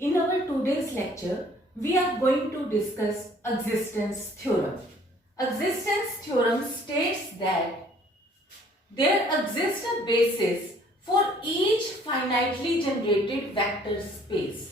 In our today's lecture, we are going to discuss existence theorem. Existence theorem states that there exists a basis for each finitely generated vector space.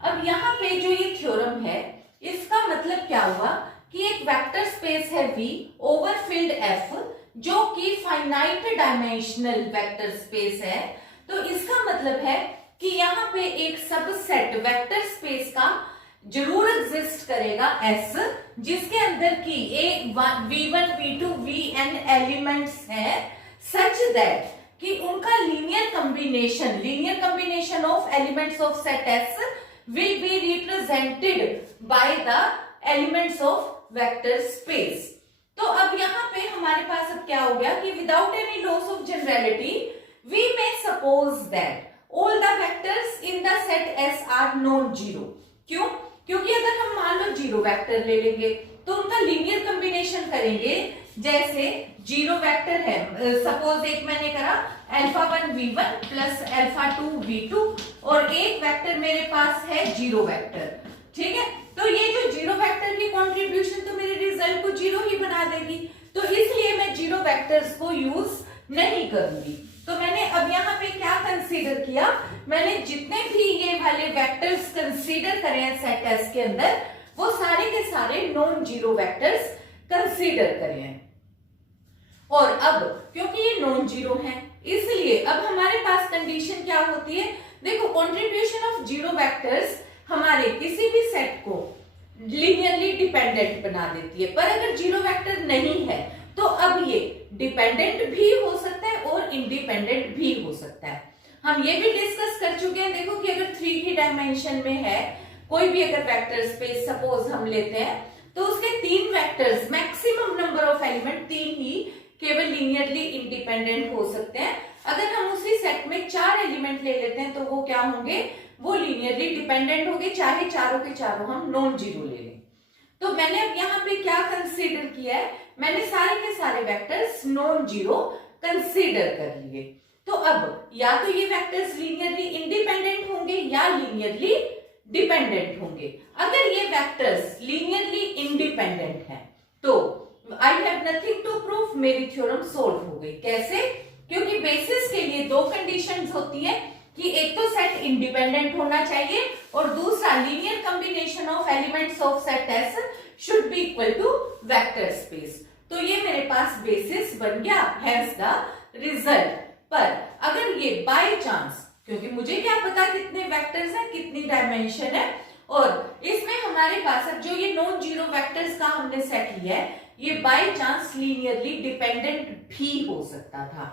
अब यहाँ पे जो ये theorem है, इसका मतलब क्या हुआ कि एक वेक्टर स्पेस है V ओवर फील्ड F जो कि फाइनाइट डायमेंशनल वेक्टर स्पेस है। तो इसका मतलब है कि यहाँ पे एक सबसेट वेक्टर स्पेस का जरूर एग्जिस्ट करेगा S, जिसके अंदर की V1, V2, Vn एलिमेंट्स हैं सच दैट कि उनका linear combination of elements of set S will be represented by the elements of vector space. तो अब यहाँ पे हमारे पास अब क्या हो गया कि without any loss of generality we may suppose that all the vectors in the set S are non-zero. क्यों? क्योंकि अगर हम मान लो जीरो वेक्टर ले लेंगे तो उनका लीनियर कॉम्बिनेशन करेंगे। जैसे जीरो वेक्टर है, सपोज एक मैंने करा α1 v1 प्लस α2 v2 और एक वेक्टर मेरे पास है जीरो वेक्टर। ठीक है, तो ये जो जीरो वेक्टर की कंट्रीब्यूशन तो मेरे रिजल्ट को जीरो ही बना देगी, तो इसलिए मैं जीरो वेक्टर्स को यूज नहीं करूंगी। तो मैंने अब यहाँ पे क्या कंसीडर किया, मैंने जितने भी ये वाले वेक्टर्स कंसीडर करे हैं सेट एस के अंदर, वो सारे के सारे नॉन जीरो वेक्टर्स कंसीडर करे हैं। और अब क्योंकि ये नॉन जीरो है, इसलिए अब हमारे पास कंडीशन क्या होती है, देखो कंट्रीब्यूशन ऑफ जीरो वेक्टर्स हमारे किसी भी सेट को लीनियरली डिपेंडेंट बना देती है। पर अगर जीरो वेक्टर नहीं है तो अब ये डिपेंडेंट भी हो सकता है और इंडिपेंडेंट भी हो सकता है। हम ये भी डिस्कस कर चुके हैं, देखो कि अगर 3 की डायमेंशन में है कोई भी अगर वेक्टर स्पेस सपोज हम लेते हैं तो उसके 3 vectors, maximum number of element 3 ही केवल लीनियरली इंडिपेंडेंट हो सकते हैं। अगर हम उसी सेट में 4 एलिमेंट ले लेते हैं तो वो क्या होंगे, वो लीनियरली डिपेंडेंट होंगे, चाहे चारों के चारों हम नॉन जीरो ले लें। तो मैंने अब यहाँ पे क्या कंसीडर किया है, मैंने सारे के सारे वेक्टर्स नॉन जीरो कंसीडर कर लिए। तो अब या तो ये वेक्टर्स लीनियरली इंडिपेंडेंट होंगे या लीनियरली डिपेंडेंट होंगे। अगर ये वेक्टर्स लीनियरली इंडिपेंडेंट है तो I have nothing to prove, मेरी थ्योरम सोल्व हो गई। कैसे? क्योंकि बेसिस के लिए 2 कंडीशंस होती है कि एक तो सेट इंडिपेंडेंट होना चाहिए और दूसरा linear combination of elements of set S should be equal to vector space. तो ये मेरे पास बेसिस बन गया, हैंस द रिजल्ट। पर अगर ये बाय चांस, क्योंकि मुझे क्या पता कितने वेक्टर्स हैं, कितनी डायमेंशन है, और इसमें हमारे पास अब जो ये नॉन जीरो वेक्टर्स का हमने सेट लिया है ये बाय चांस लीनियरली डिपेंडेंट भी हो सकता था।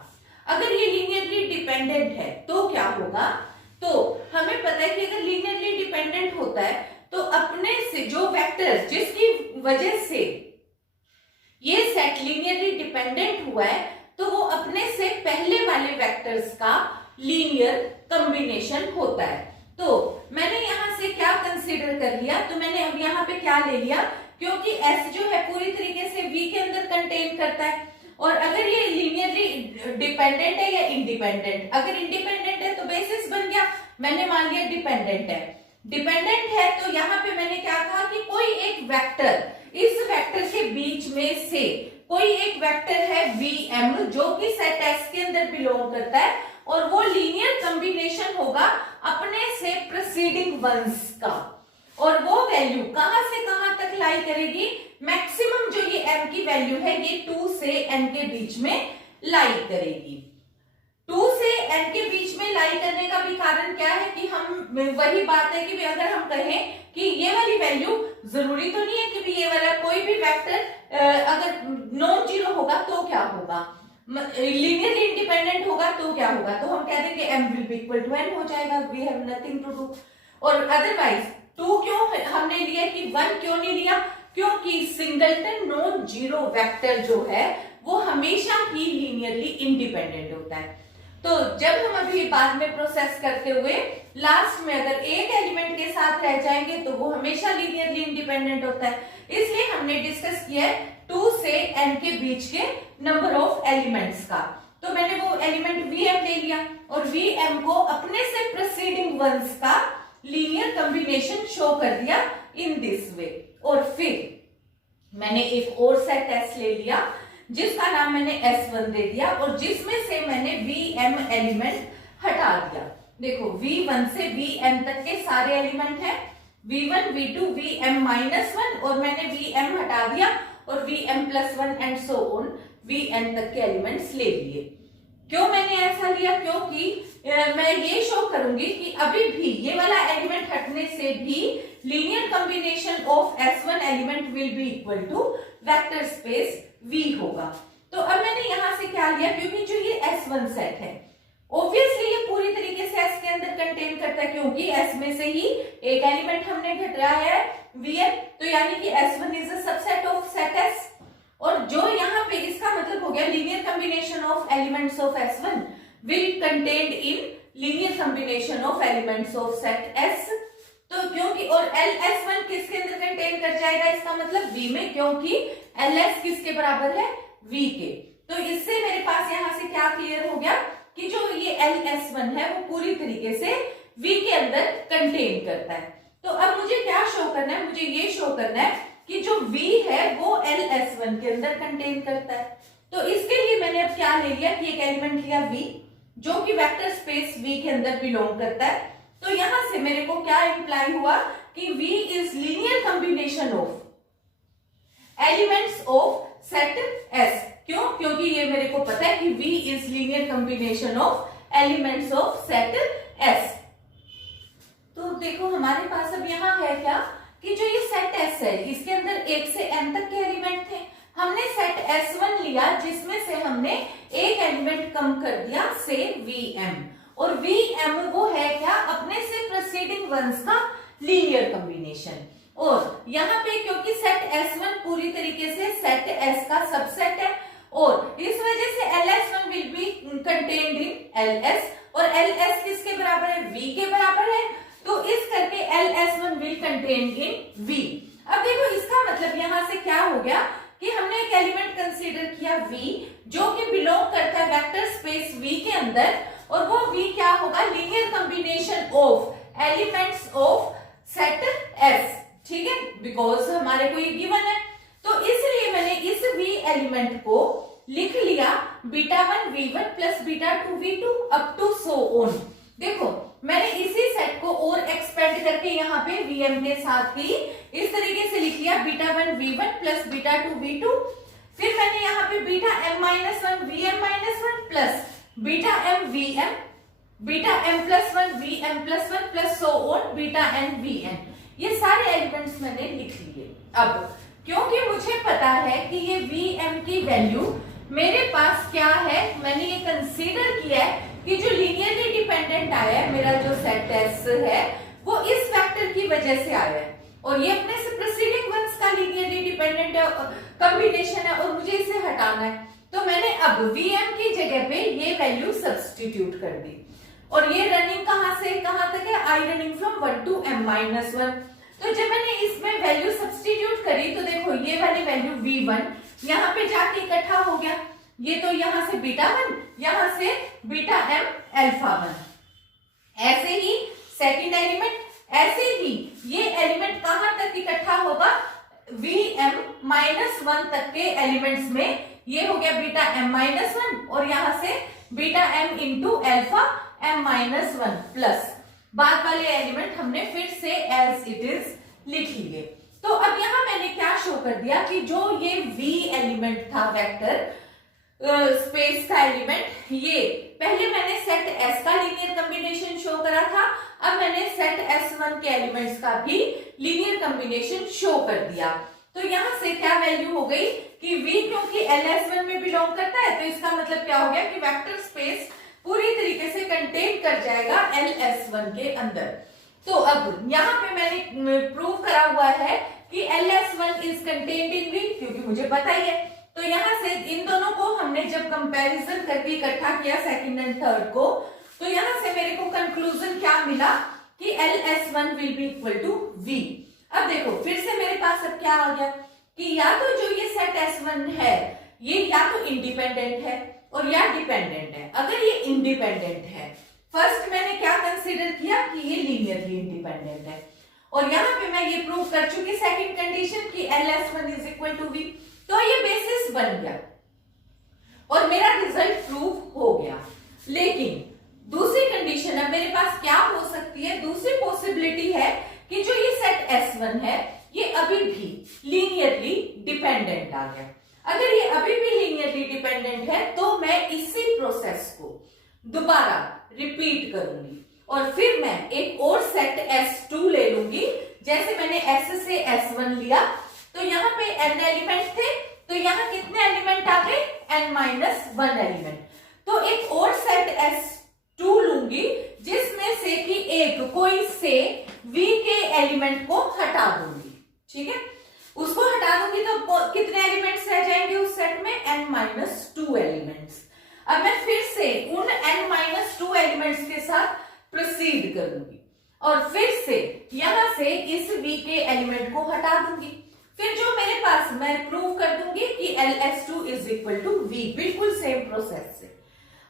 अगर ये लीनियरली डिपेंडेंट है तो क्या होगा, तो हमें पता है कि अगर लीनियरली डिपेंडेंट होता है तो अपने से जो वेक्टर्स जिसकी वजह से ये सेट लीनियरली डिपेंडेंट हुआ है तो वो अपने से पहले वाले वेक्टर्स का लीनियर कॉम्बिनेशन होता है। तो मैंने यहां से क्या कंसीडर कर लिया, तो मैंने अब यहाँ पे क्या ले लिया, क्योंकि S जो है पूरी तरीके से V के अंदर कंटेन करता है, और अगर ये लीनियरली डिपेंडेंट है या इंडिपेंडेंट, अगर इंडिपेंडेंट है तो बेसिस बन गया, मैंने मान लिया डिपेंडेंट है। डिपेंडेंट है तो यहाँ पे मैंने क्या कहा कि कोई एक वेक्टर, इस वेक्टर के बीच में से कोई एक वेक्टर है Vm जो कि सेट S के अंदर बिलोंग करता है और वो लीनियर कॉम्बिनेशन होगा अपने से प्रीसीडिंग वंस का, और वो वैल्यू कहां से कहां तक लाई करेगी, मैक्सिमम जो ये m की वैल्यू है ये 2 से n के बीच में लाई करेगी। 2 से n के बीच में लाई करने का भी कारण क्या है कि हम वही बात है कि अगर हम कहें कि ये वाली वैल्यू, जरूरी तो नहीं है कि ये वाला कोई भी वेक्टर अगर नॉन जीरो होगा तो क्या होगा, लीनियरली इंडिपेंडेंट होगा तो क्या होगा, तो हम कह देंगे m will be equal to n हो जाएगा, we have nothing to do. और अदरवाइज 2 क्यों हमने लिया कि 1 क्यों नहीं लिया, क्योंकि सिंगलटन नॉन जीरो वेक्टर जो है वो हमेशा ही लीनियरली इंडिपेंडेंट होता है। तो जब हम अभी बाद में प्रोसेस करते हुए लास्ट में अगर एक एलिमेंट के साथ रह जाएंगे तो वो हमेशा लीनियरली इंडिपेंडेंट होता है, इसलिए हमने डिस्कस किया है 2 से n के बीच के नंबर ऑफ एलिमेंट्स का। तो मैंने वो एलिमेंट Vm ले लिया और Vm को अपने से प्रीसीडिंग वंस का लीनियर कॉम्बिनेशन कॉम्बिनेशन शो कर दिया इन दिस वे। और फिर मैंने एक और सेट S ले लिया जिसका नाम मैंने S1 दे दिया और जिसमें से मैंने Vm एलिमेंट हटा दिया। देखो V1 से Vm तक के सारे एलिमेंट हैं, V1, V2, Vm -1 और मैंने Vm हटा दिया और Vm +1 and so on Vn तक के एलिमेंट्स ले लिए। क्यों मैंने ऐसा लिया? क्योंकि मैं ये शो करूंगी कि अभी भी ये वाला एलिमेंट हटने से भी linear combination of S1 element will be equal to vector space V होगा। तो अब मैंने यहां से क्या लिया, क्योंकि जो ये S1 सेट है ऑब्वियसली ये पूरी तरीके से S के अंदर कंटेन करता है, क्योंकि S में से ही एक एलिमेंट हमने घटाया है Vn, तो यानी कि S1 is a subset of set S। और जो यहाँ पे इसका मतलब हो गया linear combination of elements of S1 will contained in linear combination of elements of set S। तो क्योंकि और LS1 किसके अंदर कंटेन कर जाएगा, इसका मतलब V में, क्योंकि LS किसके बराबर है? V के। तो इससे मेरे पास यहाँ से क्या क्लियर हो गया कि जो ये LS1 है वो पूरी तरीके से V के अंदर कंटेन करता है। तो अब मुझे क्या शो करना है? मुझे ये शो करना है कि जो V है वो LS1 के अंदर कंटेन करता है। तो इसके लिए मैंने अब क्या ले लिया कि एक एलिमेंट लिया V जो कि वेक्टर स्पेस V के अंदर बिलोंग करता है। तो यहां से मेरे को क्या इंप्लाई हुआ कि V is linear combination of elements of set S। क्यों? क्योंकि ये मेरे को पता है कि V is linear combination of elements of set S। तो देखो हमारे पास अब यहाँ है क्या कि जो ये सेट S है इसके अंदर 1 से n तक के एलिमेंट थे। हमने सेट S1 लिया जिसमें से हमने एक एलिमेंट कम कर दिया से Vm, और Vm वो है क्या? अपने से प्रीसीडिंग वंस का लीनियर कॉम्बिनेशन। और यहाँ पे क्योंकि सेट S1 पूरी तरीके से सेट S का सबसेट है और इस वजह से LS1 will B contained in LS, और LS किसके बराबर है? V के बराबर है। तो इस करके LS1 will contain in V। अब देखो इसका मतलब यहां से क्या हो गया कि हमने एक एलिमेंट कंसीडर किया V जो कि बिलोंग करता है वेक्टर स्पेस V के अंदर, और वो V क्या होगा? Linear combination of elements of set S। ठीक है, बिकॉज हमारे को ये गिवन है। तो इसलिए मैंने इस V एलिमेंट को लिख लिया β1 V1 plus β2 V2 up to so on. देखो मैंने इसी सेट को और एक्सपेंड करके यहाँ पे Vm के साथ ही इस तरीके से लिख लिया β1 V1 प्लस β2 V2। फिर मैंने यहाँ पे βm-1 Vm-1 plus βm Vm, βm+1 Vm+1 plus so on βn Vn। ये सारे एलिमेंट्स मैंने लिख लिए। अब क्योंकि मुझे पता है कि ये Vm की वैल्यू मेरे पास क्या है, मैंने ये कंसीडर किया है कि जो लीनियरली डिपेंडेंट आया है मेरा जो सेट S है वो इस वेक्टर की वजह से आया है, और ये अपने से प्रीसीडिंग वंस का लीनियरली डिपेंडेंट कॉम्बिनेशन है और मुझे इसे हटाना है। तो मैंने अब Vm की जगह पे ये वैल्यू सब्स्टिट्यूट कर दी, और ये रनिंग कहां से कहां तक है? I running from 1 to m-1। तो जब मैंने इसमें वैल्यू सब्स्टिट्यूट करी तो देखो ये वाली वैल्यू V1 यहाँ पे जाके इकट्ठा हो गया, ये तो यहां से β1 यहाँ से βm-α1। ऐसे ही सेकंड एलिमेंट, ऐसे ही ये एलिमेंट कहां तक इकट्ठा होगा? Vm-1 तक के एलिमेंट्स में ये हो गया βm-1 और यहां से βm into alpha m-1 plus बाद वाले एलिमेंट हमने फिर से एज इट इज लिख लिए। तो अब यहां मैंने क्या शो कर दिया कि जो ये V एलिमेंट था वेक्टर स्पेस का एलिमेंट, ये पहले मैंने सेट S का लीनियर कॉम्बिनेशन शो करा था, अब मैंने सेट S1 के एलिमेंट्स का भी लीनियर कॉम्बिनेशन शो कर दिया। तो यहां से क्या वैल्यू हो गई कि V क्योंकि LS1 में बिलोंग करता है तो इसका मतलब क्या हो गया कि वेक्टर स्पेस पूरी तरीके से कंटेन कर जाएगा LS1 के अंदर। तो अब यहाँ पे मैंने प्रूव करा हुआ है कि LS1 is contained in V, क्योंकि मुझे पता ही है। तो यहाँ से इन दोनों को हमने जब कंपैरिजन करके इकट्ठा किया सेकंड एंड थर्ड को, तो यहाँ से मेरे को कंक्लूजन क्या मिला कि LS1 will be equal to V। अब देखो फिर से मेरे पास अब क्या आ गया कि या तो जो ये सेट S1 है ये या तो इंडिपेंडेंट है और या डिपेंडेंट है। अगर ये इंडिपेंडेंट है, फर्स्ट मैंने क्या कंसीडर किया कि ये लीनियरली इंडिपेंडेंट है, और यहाँ पे मैं ये प्रूव कर चुकी सेकंड कंडीशन कि LS1 is equal to V। तो ये बेसिस बन गया और मेरा रिजल्ट प्रूव हो गया। लेकिन दूसरी कंडीशन है मेरे पास क्या हो सकती है, दूसरी पॉसिबिलिटी है कि जो ये सेट S1 है ये अभी भी लीनियरली डिपेंडेंट आ गया। अगर ये अभी भी लीनियरली डिपेंडेंट है तो मैं इसी प्रोसेस को दोबारा रिपीट करूंगी और फिर मैं एक और सेट S2 ले लूंगी। जैसे मैंने S से S1 लिया तो यहाँ पे n एलिमेंट थे, तो यहाँ कितने एलिमेंट आ गए, n-1 एलिमेंट। तो एक और सेट S2 लूंगी जिसमें से कि एक कोई से V के एलिमेंट को हटा दूंगी। ठीक है, उसको हटा दूंगी तो कितने एलिमेंट्स रह जाएंगे उस सेट में, n-2 एलिमेंट्स। अब मैं फिर से उन n-2 एलिमेंट्स के साथ प्रोसीड करूंगी और फिर से यहां से इस V के एलिमेंट को हटा दूंगी। फिर जो मेरे पास मैं प्रूव कर दूंगी कि LS2 is equal to V, बिल्कुल सेम प्रोसेस से।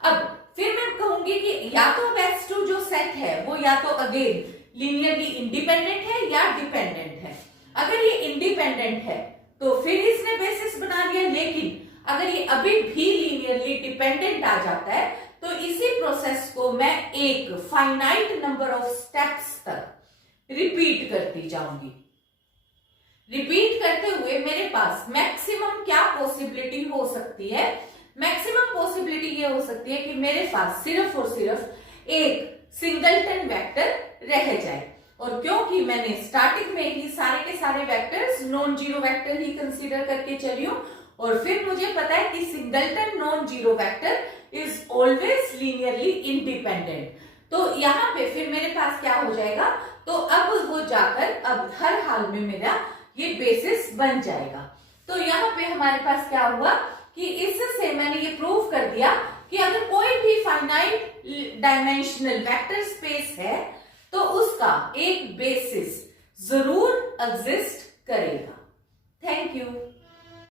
अब फिर मैं कहूंगी कि या तो S2 जो सेट है वो या तो अगेन लीनियरली इंडिपेंडेंट है या डिपेंडेंट है। अगर ये इंडिपेंडेंट है तो फिर इसने बेसिस बना लिया, लेकिन अगर ये अभी भी लीनियरली डिपेंडेंट आ जाता है तो इसी प्रोसेस को मैं एक फाइनाइट नंबर ऑफ स्टेप्स तक रिपीट करती जाऊंगी। रिपीट करते हुए मेरे पास मैक्सिमम क्या पॉसिबिलिटी हो सकती है, मैक्सिमम पॉसिबिलिटी ये हो सकती है कि मेरे पास सिर्फ और सिर्फ एक सिंगलटन वेक्टर रह जाए। और क्योंकि मैंने स्टार्टिंग में ही सारे के सारे वेक्टर्स नॉन जीरो वेक्टर ही कंसीडर करके चली हूं और फिर मुझे पता है कि singleton non zero vector is always linearly independent, तो यहाँ पे फिर मेरे पास क्या हो जाएगा, तो अब वो जाकर अब हर हाल में मेरा ये बेसिस बन जाएगा। तो यहाँ पे हमारे पास क्या हुआ कि इससे मैंने ये प्रूव कर दिया कि अगर कोई भी फाइनाइट डायमेंशनल वेक्टर स्पेस है तो उसका एक बेसिस जरूर एग्जिस्ट करेगा।